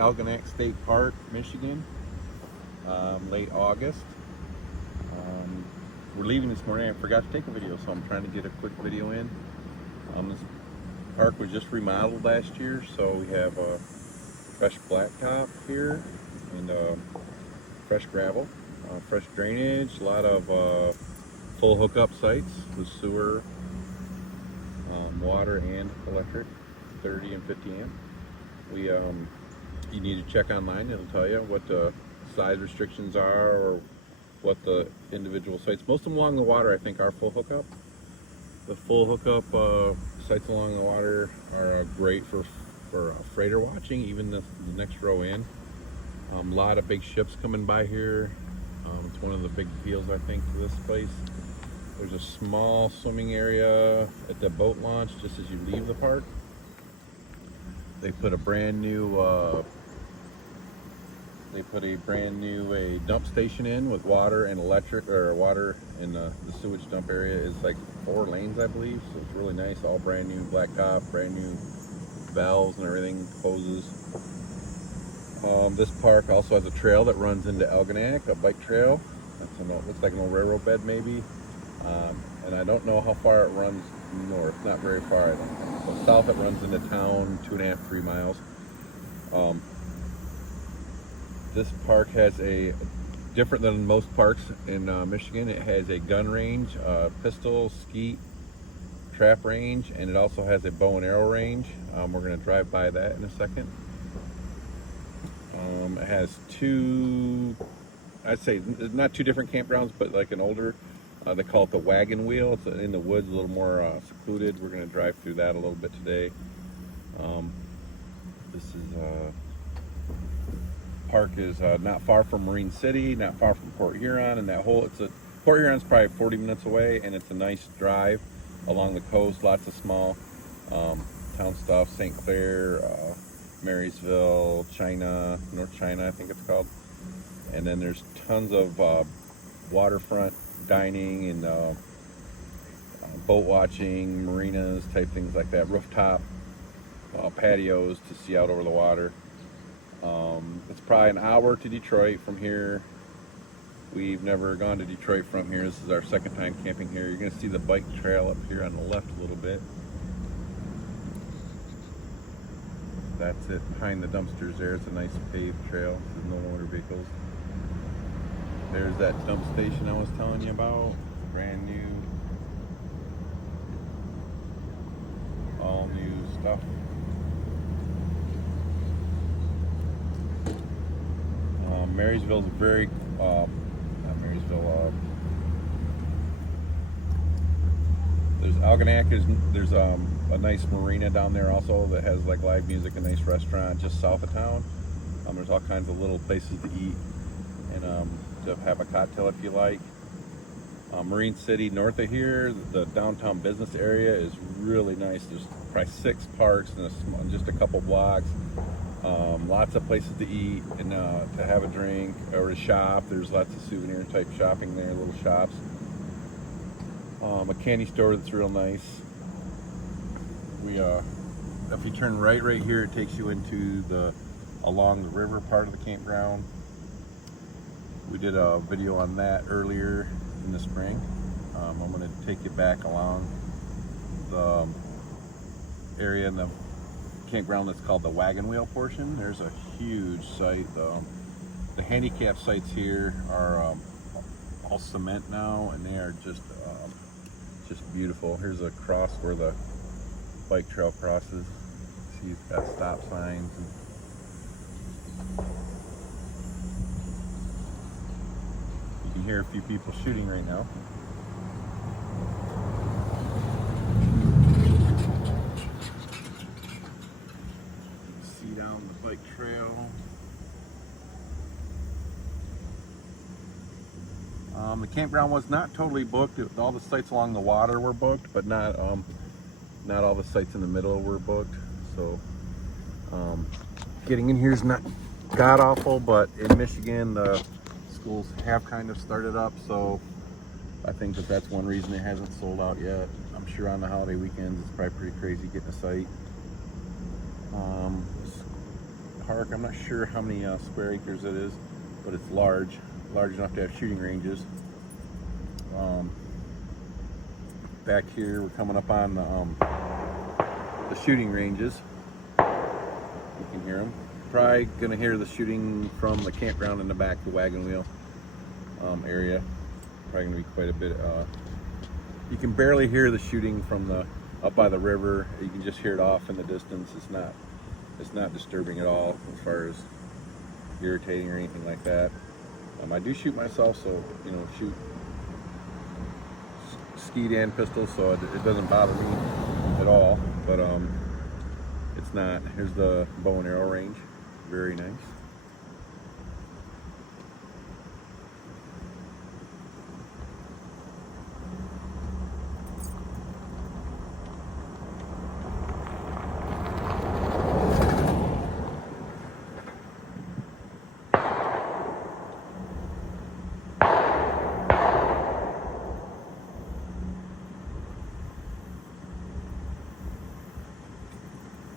Algonac State Park, Michigan, late August. We're leaving this morning. I forgot to take a video, so I'm trying to get a quick video in. This park was just remodeled last year, so we have fresh blacktop here and fresh gravel, fresh drainage, a lot of full hookup sites with sewer, water and electric, 30 and 50 amp. You need to check online. It'll tell you what the size restrictions are or what the individual sites. Most of them along the water, I think, are full hookup. The full hookup sites along the water are great for freighter watching, even the next row in. A lot of big ships coming by here. It's one of the big appeals, I think, to this place. There's a small swimming area at the boat launch just as you leave the park. They put a brand new dump station in with water and electric, or water in the sewage dump area is like 4 lanes, I believe. So it's really nice, all brand new blacktop, brand new valves and everything, hoses. This park also has a trail that runs into Algonac, a bike trail. Looks like an old railroad bed maybe. And I don't know how far it runs north, not very far, I don't think. So south it runs into town, 2.5, 3 miles. This park has different than most parks in Michigan. It has a gun range, pistol, skeet, trap range, and it also has a bow and arrow range. We're going to drive by that in a second. It has 2, I'd say not 2 different campgrounds, but like an older, they call it the Wagon Wheel. It's in the woods, a little more secluded. We're going to drive through that a little bit today. Park is not far from Marine City, not far from Port Huron, and Port Huron's probably 40 minutes away, and it's a nice drive along the coast. Lots of small town stuff, St. Clair, Marysville, China, North China, I think it's called. And then there's tons of waterfront dining and boat watching, marinas type things like that, rooftop patios to see out over the water. It's probably an hour to Detroit from here. We've never gone to Detroit from here. This is our second time camping here. You're going to see the bike trail up here on the left a little bit. That's it behind the dumpsters there. It's a nice paved trail. There's no motor vehicles. There's that dump station I was telling you about. Brand new. All new stuff. Marysville's very, not Marysville, there's Algonac, there's a nice marina down there also that has like live music, a nice restaurant just south of town. There's all kinds of little places to eat and to have a cocktail if you like. Marine City north of here, the downtown business area is really nice. There's probably 6 parks in just a couple blocks. Lots of places to eat and to have a drink or to shop. There's lots of souvenir type shopping there, little shops. A candy store that's real nice. If you turn right here, it takes you into along the river part of the campground. We did a video on that earlier in the spring. I'm going to take you back along the area in the campground that's called the Wagon Wheel portion. There's a huge site. The handicap sites here are all cement now, and they are just beautiful. Here's a cross where the bike trail crosses. See, it's got stop signs. You can hear a few people shooting right now. Down the bike trail. The campground was not totally booked. All the sites along the water were booked, but not all the sites in the middle were booked. So getting in here is not god awful, but in Michigan the schools have kind of started up, so I think that's one reason it hasn't sold out yet. I'm sure on the holiday weekends it's probably pretty crazy getting a site. park. I'm not sure how many square acres it is, but it's large enough to have shooting ranges. Back here, we're coming up on the shooting ranges. You can hear them. Probably gonna hear the shooting from the campground in the back, the Wagon Wheel area. Probably gonna be quite a bit. You can barely hear the shooting from the up by the river. You can just hear it off in the distance. It's not disturbing at all as far as irritating or anything like that. I do shoot myself, so you know, shoot skeet and pistol, so it doesn't bother me at all. But it's not. Here's the bow and arrow range. Very nice.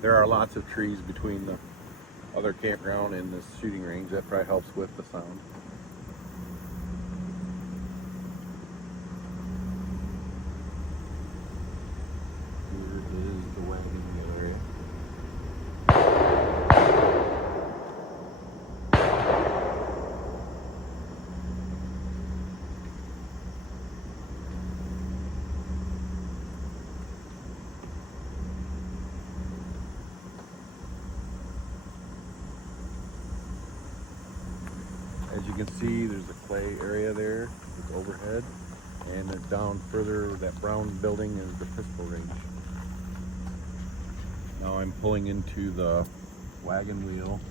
There are lots of trees between the other campground and this shooting range. That probably helps with the sound. Here is the Wagon Wheel area. As you can see, there's a clay area there with overhead, and then down further, that brown building is the pistol range. Now I'm pulling into the Wagon Wheel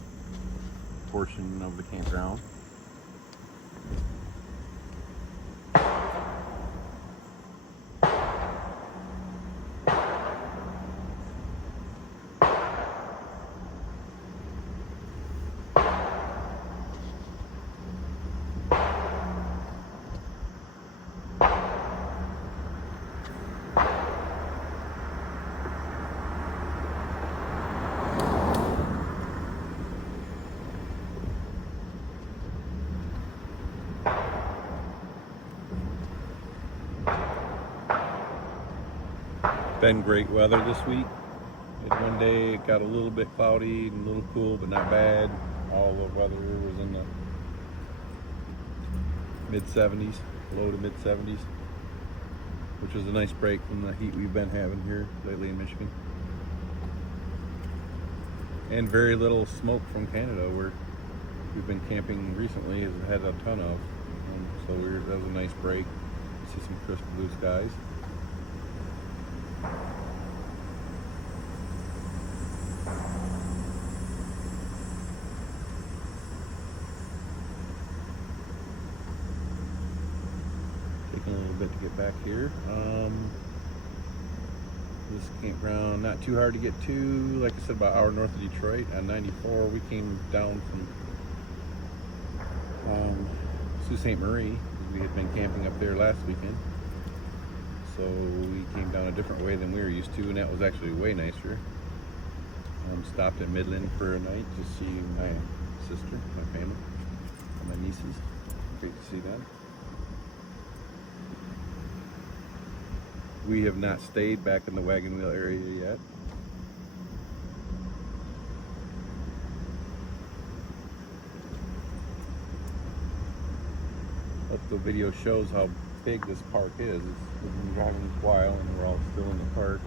portion of the campground. Been great weather this week. One day it got a little bit cloudy and a little cool, but not bad. All the weather was in the mid 70s, low to mid 70s, which was a nice break from the heat we've been having here lately in Michigan. And very little smoke from Canada, where we've been camping recently, has had a ton of. So that was a nice break. See some crisp blue skies. Taking a little bit to get back here. This campground, not too hard to get to. Like I said, about an hour north of Detroit on 94. We came down from Sault Ste. Marie. We had been camping up there last weekend. So we came down a different way than we were used to, and that was actually way nicer. Stopped at Midland for a night to see my sister, my family, and my nieces. Great to see them. We have not stayed back in the Wagon Wheel area yet. But the video shows how big this park is. We've been driving a while and we're all still in the park.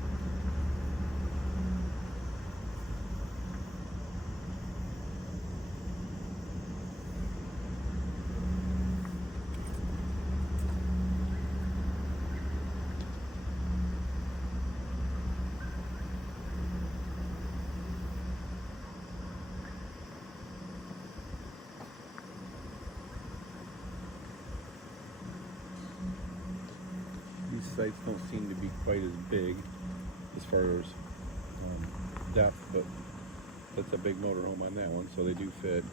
These sites don't seem to be quite as big as far as depth, but that's a big motorhome on that one, so they do fit.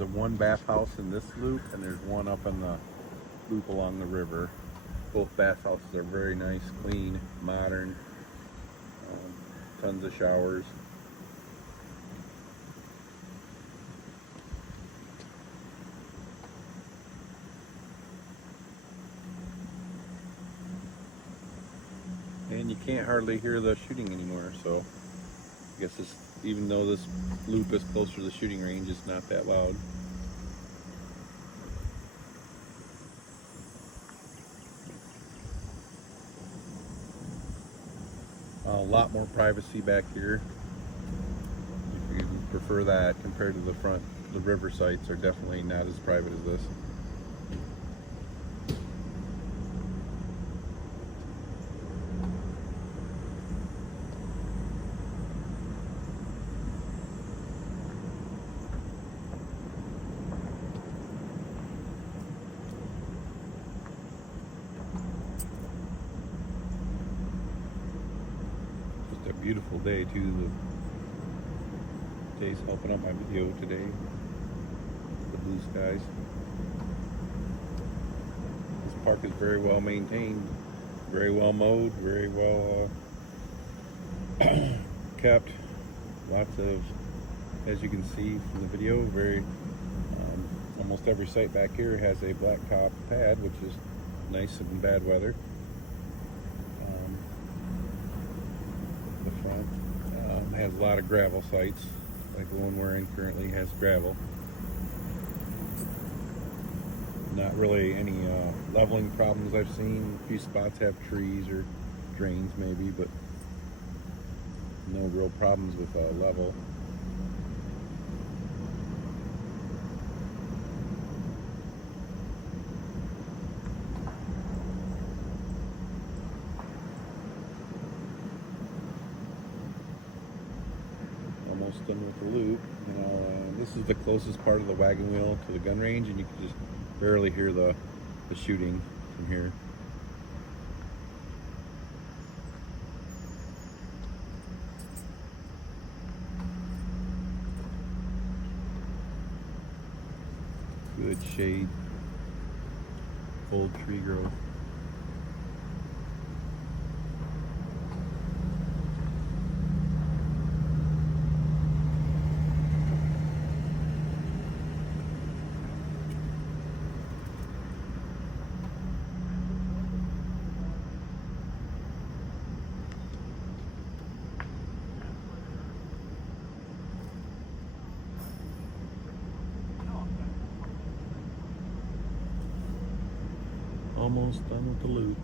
There's a one bathhouse in this loop, and there's one up in the loop along the river. Both bathhouses are very nice, clean, modern, tons of showers. And you can't hardly hear the shooting anymore, so I guess it's, even though this loop is closer to the shooting range, it's not that loud. A lot more privacy back here, if you prefer that compared to the front. The river sites are definitely not as private as this. A beautiful day too. The day's helping out my video today. The blue skies. This park is very well maintained, very well mowed, very well kept. Lots of, as you can see from the video, very almost every site back here has a blacktop pad, which is nice in bad weather. The front has a lot of gravel sites, like the one we're in currently has gravel. Not really any leveling problems I've seen. A few spots have trees or drains maybe, but no real problems with level. Almost done with the loop. This is the closest part of the Wagon Wheel to the gun range, and you can just barely hear the shooting from here. Good shade, old tree growth. Almost done with the loop.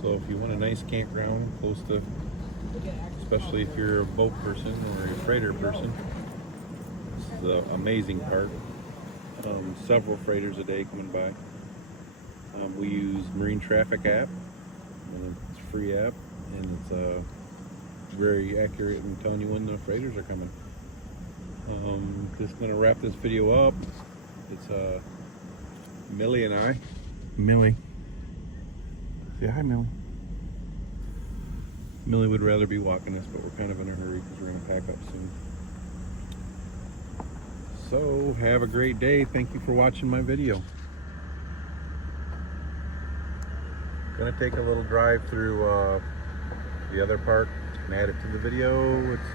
So if you want a nice campground close to, especially if you're a boat person or a freighter person, this is an amazing park. Several freighters a day coming by. We use Marine Traffic app, and it's a free app, and it's very accurate in telling you when the freighters are coming. Just gonna wrap this video up. It's Millie and I. Millie. Say hi, Millie. Millie would rather be walking us, but we're kind of in a hurry because we're gonna pack up soon. So, have a great day. Thank you for watching my video. Gonna take a little drive through the other park and add it to the video. It's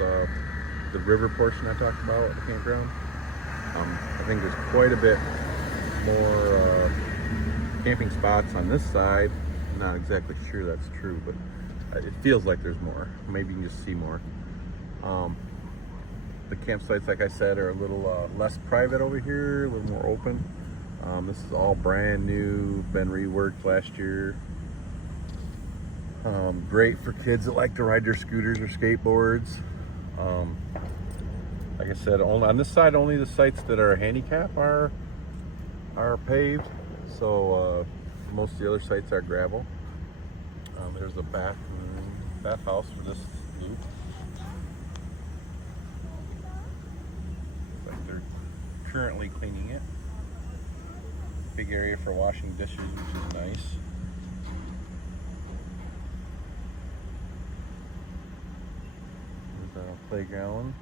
the river portion I talked about at the campground. I think there's quite a bit more camping spots on this side. I'm not exactly sure that's true, but it feels like there's more. Maybe you can just see more. The campsites, like I said, are a little less private over here, a little more open. This is all brand new, been reworked last year. Great for kids that like to ride their scooters or skateboards. Like I said, on this side, only the sites that are handicap are paved. So most of the other sites are gravel. There's a bathhouse for this loop. Looks like they're currently cleaning it. Big area for washing dishes, which is nice. There's our playground.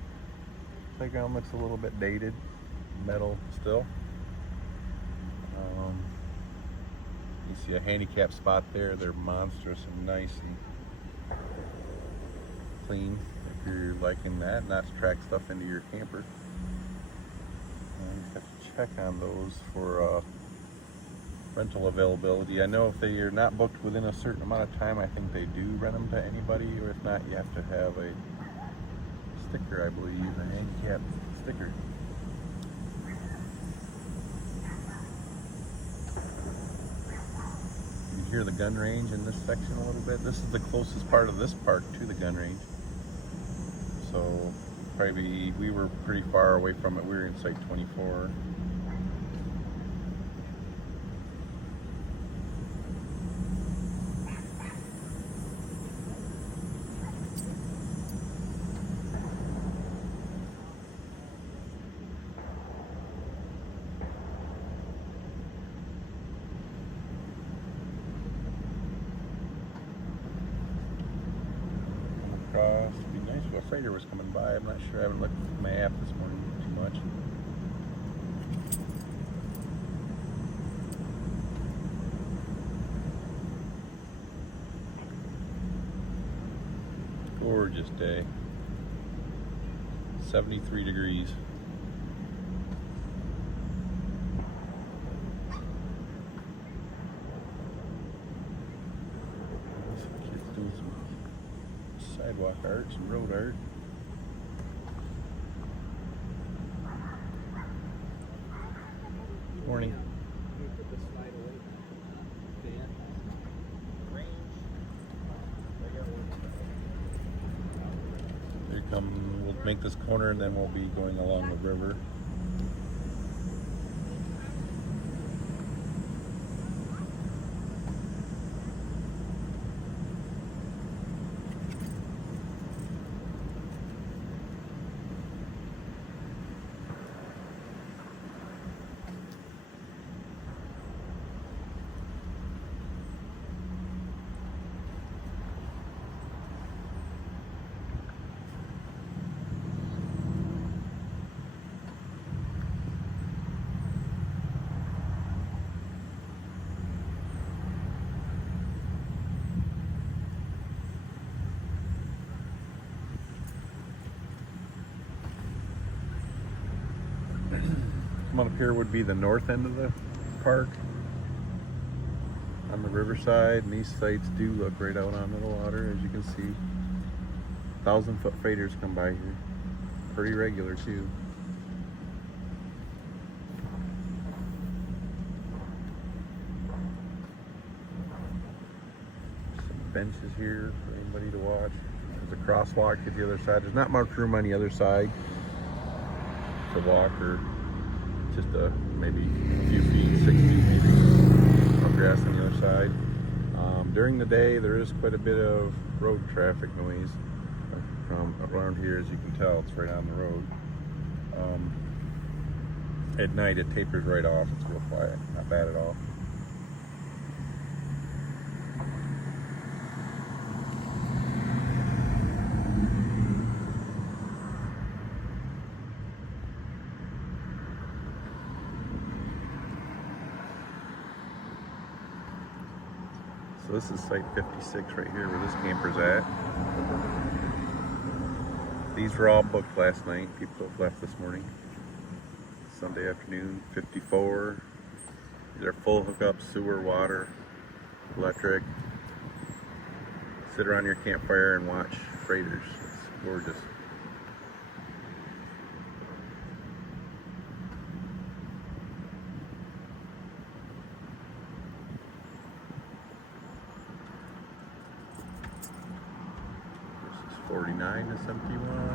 Playground looks a little bit dated, metal still. You see a handicap spot there. They're monstrous and nice and clean if you're liking that, not to track stuff into your camper. You have to check on those for rental availability. I know if they are not booked within a certain amount of time, I think they do rent them to anybody, or if not, you have to have a sticker, I believe, a handicap sticker. You can hear the gun range in this section a little bit. This is the closest part of this park to the gun range. So probably we were pretty far away from it. We were in Site 24. It'd be nice if a freighter was coming by. I'm not sure. I haven't looked at my app this morning too much. Gorgeous day. 73 degrees. Kids doing some sidewalk art, some road art. Morning. Here come, we'll make this corner and then we'll be going along the river. Come on up here would be the north end of the park on the riverside, and these sites do look right out onto the water, as you can see. 1,000-foot freighters come by here, pretty regular too. Some benches here for anybody to watch. There's a crosswalk at the other side. There's not much room on the other side to walk, or just maybe a few feet, 6 feet maybe, of grass on the other side. During the day, there is quite a bit of road traffic noise around here, as you can tell. It's right on the road. At night, it tapers right off. It's real quiet, not bad at all. So this is Site 56 right here where this camper's at. These were all booked last night. People have left this morning. Sunday afternoon, 54. These are full hookups, sewer, water, electric. Sit around your campfire and watch freighters. It's gorgeous. This is 49, this empty one.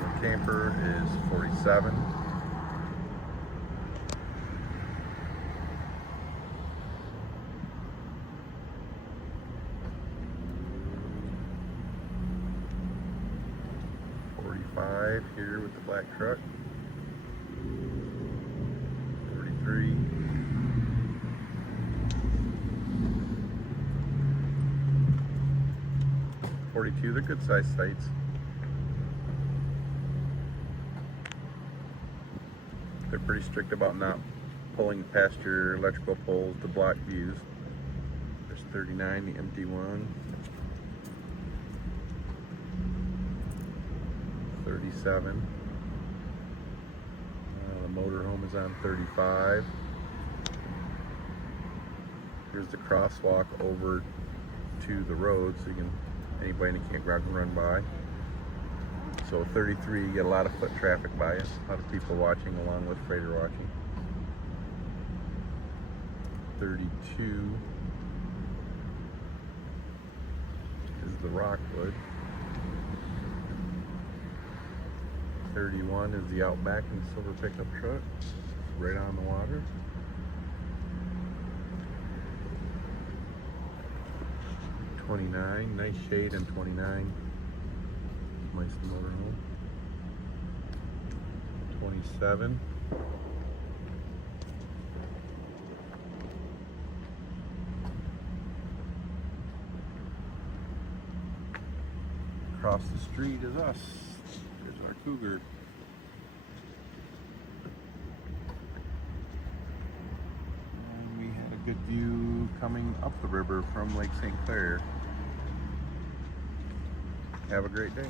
The camper is 47. Here with the black truck. 43. 42. They're good sized sites. pretty strict about not pulling past your electrical poles to block views. There's 39, the empty one. 37. The motorhome is on 35. Here's the crosswalk over to the road, so anybody in the campground can run by. So 33, you get a lot of foot traffic by it. A lot of people watching along with freighter watching. 32 is the Rockwood. 31 is the Outback and Silver pickup truck, right on the water. 29, nice shade in 29. Nice motorhome. 27. Across the street is us. There's our Cougar. And we had a good view coming up the river from Lake St. Clair. Have a great day.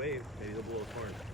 Wave, maybe he'll blow a horn.